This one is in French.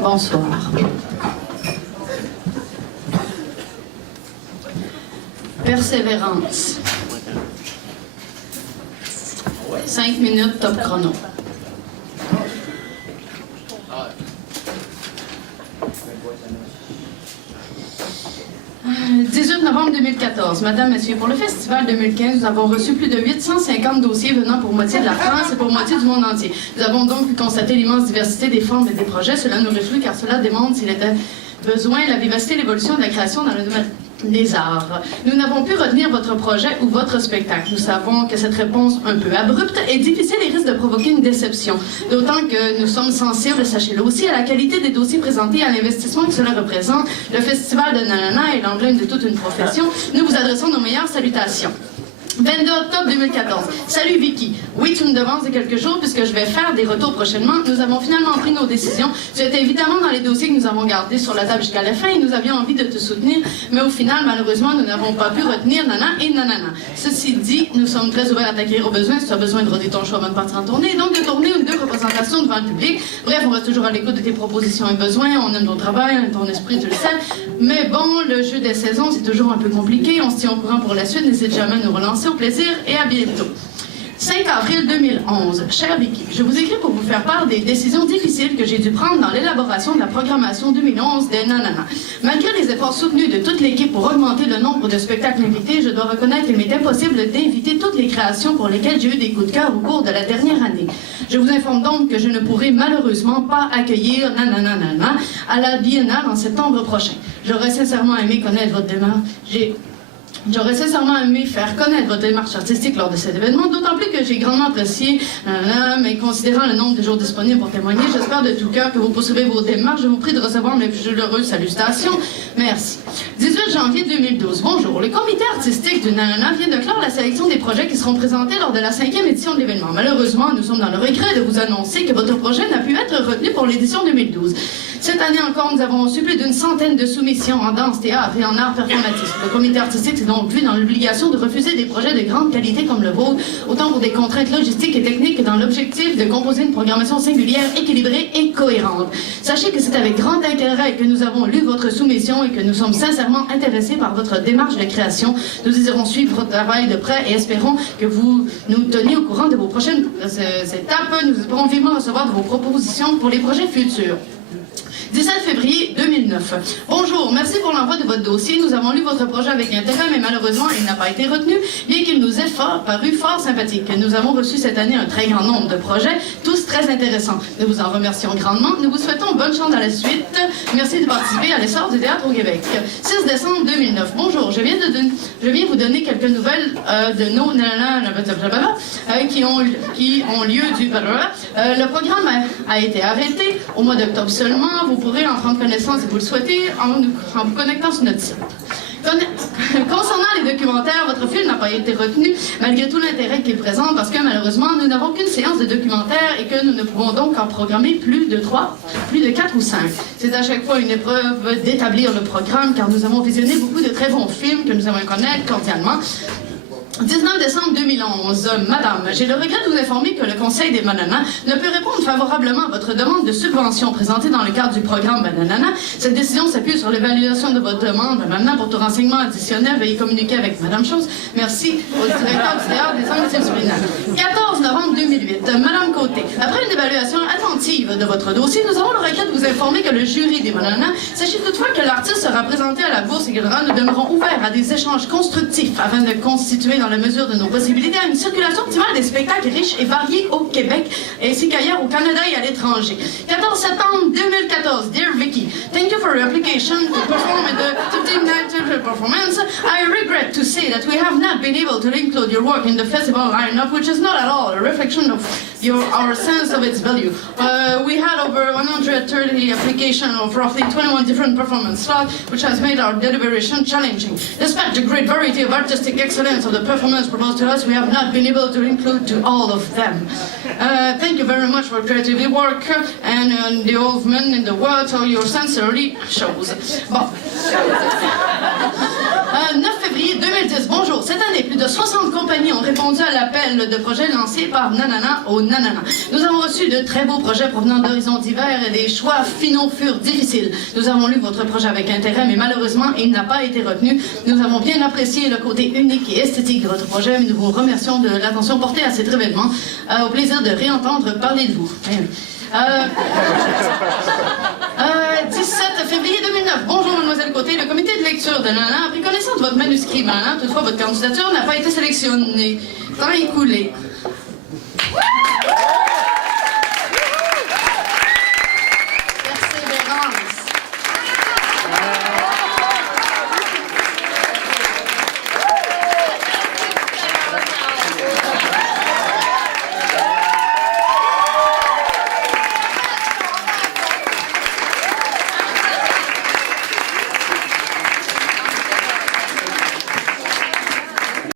Bonsoir. Persévérance. 5 minutes top chrono. 18 novembre 2014. Madame, Messieurs, pour le Festival 2015, nous avons reçu plus de 850 dossiers venant pour moitié de la France et pour moitié du monde entier. Nous avons donc pu constater l'immense diversité des formes et des projets. Cela nous réjouit car cela démontre s'il était besoin la vivacité et l'évolution de la création dans le domaine des arts. Nous n'avons pu retenir votre projet ou votre spectacle. Nous savons que cette réponse un peu abrupte est difficile et risque de provoquer une déception. D'autant que nous sommes sensibles, sachez-le aussi, à la qualité des dossiers présentés et à l'investissement que cela représente. Le Festival de Nanana est l'emblème de toute une profession. Nous vous adressons nos meilleures salutations. 22 octobre 2014. Salut Vicky. Oui, tu me devances de quelques jours puisque je vais faire des retours prochainement. Nous avons finalement pris nos décisions. Tu étais évidemment dans les dossiers que nous avons gardés sur la table jusqu'à la fin et nous avions envie de te soutenir, mais au final, malheureusement, nous n'avons pas pu retenir Nana et Nanana. Ceci dit, nous sommes très ouverts à t'accueillir aux besoins si tu as besoin de roder ton show avant de partir en tournée, donc de tourner une ou deux représentations devant le public. Bref, on reste toujours à l'écoute de tes propositions et besoins. On aime ton travail, on aime ton esprit, tu le sais. Mais bon, le jeu des saisons, c'est toujours un peu compliqué. On se tient au courant pour la suite. N'hésite jamais à nous relancer. Au plaisir et à bientôt. 5 avril 2011. Chère Vicky, je vous écris pour vous faire part des décisions difficiles que j'ai dû prendre dans l'élaboration de la programmation 2011 des Nanana. Malgré les efforts soutenus de toute l'équipe pour augmenter le nombre de spectacles invités, je dois reconnaître qu'il m'est impossible d'inviter toutes les créations pour lesquelles j'ai eu des coups de cœur au cours de la dernière année. Je vous informe donc que je ne pourrai malheureusement pas accueillir Nanana à la Biennale en septembre prochain. J'aurais sincèrement aimé connaître votre démarche. J'aurais sincèrement aimé faire connaître votre démarche artistique lors de cet événement, d'autant plus que j'ai grandement apprécié, mais considérant le nombre de jours disponibles pour témoigner, j'espère de tout cœur que vous poursuivez vos démarches. Je vous prie de recevoir mes plus chaleureuses salutations. Merci. 18 janvier 2012. Bonjour. Le comité artistique du Nanana vient de clore la sélection des projets qui seront présentés lors de la 5e édition de l'événement. Malheureusement, nous sommes dans le regret de vous annoncer que votre projet n'a pu être retenu pour l'édition 2012. Cette année encore, nous avons reçu plus d'une centaine de soumissions en danse, théâtre et en art performatif. Le comité artistique s'est donc vu dans l'obligation de refuser des projets de grande qualité comme le vôtre, autant pour des contraintes logistiques et techniques que dans l'objectif de composer une programmation singulière, équilibrée et cohérente. Sachez que c'est avec grand intérêt que nous avons lu votre soumission et que nous sommes sincèrement intéressés par votre démarche de création. Nous désirons suivre votre travail de près et espérons que vous nous teniez au courant de vos prochaines étapes. Nous espérons vivement recevoir de vos propositions pour les projets futurs. 17 février 2009. Bonjour, merci pour l'envoi de votre dossier. Nous avons lu votre projet avec intérêt, mais malheureusement, il n'a pas été retenu, bien qu'il nous ait paru fort sympathique. Nous avons reçu cette année un très grand nombre de projets, tous très intéressants. Nous vous en remercions grandement. Nous vous souhaitons bonne chance à la suite. Merci de participer à l'essor du théâtre au Québec. 6 décembre 2009. Bonjour, je viens vous donner quelques nouvelles de nos qui ont lieu du... le programme a été arrêté au mois d'octobre seulement. Vous pourrez en prendre connaissance si vous le souhaitez en vous connectant sur notre site. Concernant les documentaires, votre film n'a pas été retenu malgré tout l'intérêt qu'il présente parce que malheureusement nous n'avons qu'une séance de documentaires et que nous ne pouvons donc en programmer plus de 4 ou 5. C'est à chaque fois une épreuve d'établir le programme car nous avons visionné beaucoup de très bons films que nous aimons connaître cordialement. 19 décembre 2011. Madame, j'ai le regret de vous informer que le Conseil des Nanana ne peut répondre favorablement à votre demande de subvention présentée dans le cadre du programme Nanana. Cette décision s'appuie sur l'évaluation de votre demande. Maintenant, pour tout renseignement additionnel, veuillez communiquer avec Madame Chose. Merci au directeur du théâtre des arts disciplinaires. 14 novembre 2008. Madame Côté, après une évaluation attentive de votre dossier, nous avons le regret de vous informer que le jury des Nanana, sachez toutefois que l'artiste sera présenté à la bourse et que nous demeurons ouverts à des échanges constructifs afin de constituer dans la mesure de nos possibilités à une circulation optimale des spectacles riches et variés au Québec, ainsi qu'ailleurs au Canada et à l'étranger. 14 septembre 2014. Dear Vicky, thank you for your application to perform in the 15th night performance. I regret to say that we have not been able to include your work in the festival lineup, which is not at all a reflection of our sense of its value. We had over 130 applications of roughly 21 different performance slots, which has made our deliberation challenging. Despite the great variety of artistic excellence of the performance proposed to us, we have not been able to include to all of them. Thank you very much for creative work and the involvement in the world, so your sincerely shows. Bon. 9 février 2010. Métis, bonjour. Cette année, plus de 60 compagnies ont répondu à l'appel de projet lancé par Nanana au Nanana. Nous avons reçu de très beaux projets provenant d'horizons divers et des choix finaux furent difficiles. Nous avons lu votre projet avec intérêt, mais malheureusement, il n'a pas été retenu. Nous avons bien apprécié le côté unique et esthétique de votre projet, mais nous vous remercions de l'attention portée à cet événement. Au plaisir de réentendre parler de vous. 17 février 2009. Bonjour, mademoiselle Côté. Le comité de lecture de Nanana a pris connaissance de votre manuscrit. Toutefois, votre candidature n'a pas été sélectionnée. Temps écoulé.